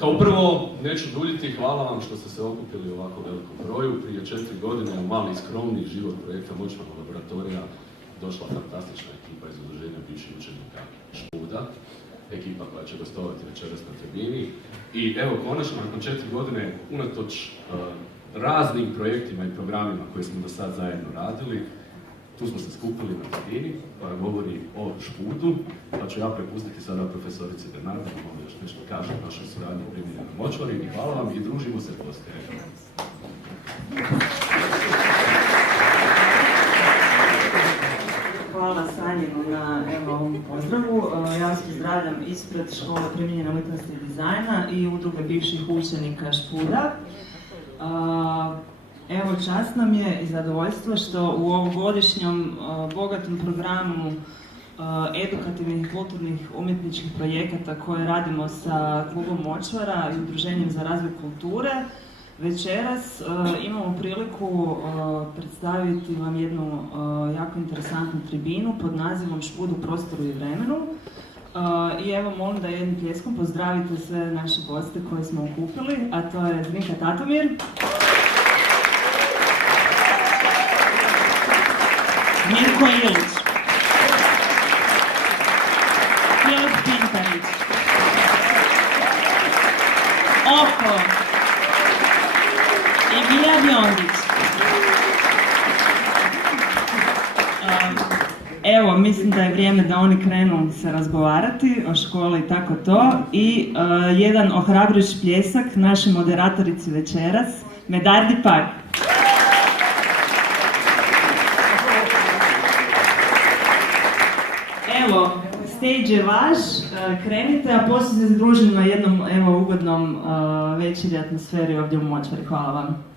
Kao prvo, neću duljiti, hvala vam što ste se okupili u ovako velikom broju. Prije 4 godine u mali skromni život projekta Močvarnog laboratorija došla fantastična ekipa iz udruženja bivših učenika Špuda, ekipa koja će gostovati večeras na tribini. I evo, konačno, nakon 4 godine, unatoč raznim projektima i programima koje smo do sad zajedno radili, tu smo se skupili na tribini koja govori o Špudu, pa ću ja prepustiti sada profesorici Bernardi, da možda još nešto kaže o našoj suradnji primijenjenoj na Močvari. I hvala vam i družimo se poslije. Hvala Sanjinu na ovom pozdravu. Ja vas pozdravljam ispred Škole primijenjene umjetnosti i dizajna i udruge bivših učenika Špuda. Evo, čast nam je i zadovoljstvo što u ovogodišnjem bogatom programu edukativnih i kulturnih umjetničkih projekata koje radimo sa klubom Močvara i Udruženjem za razvoj kulture, večeras imamo priliku predstaviti vam jednu jako interesantnu tribinu pod nazivom Špud u prostoru i vremenu. I evo, molim da jednim pljeskom pozdravite sve naše goste koje smo okupili, a to je Zrinka Tatomir, Mirko Ilić, Filip Pintarić, Oko i Mija Bjondić. Evo, mislim da je vrijeme da oni krenu se razgovarati o školi i tako to. I jedan ohrabrujući pljesak našoj moderatorici večeras, Medardi Pak. Evo, stage je vaš, krenite, a poslije se združimo na jednom ugodnom večeri atmosferi ovdje u Močvari. Hvala vam.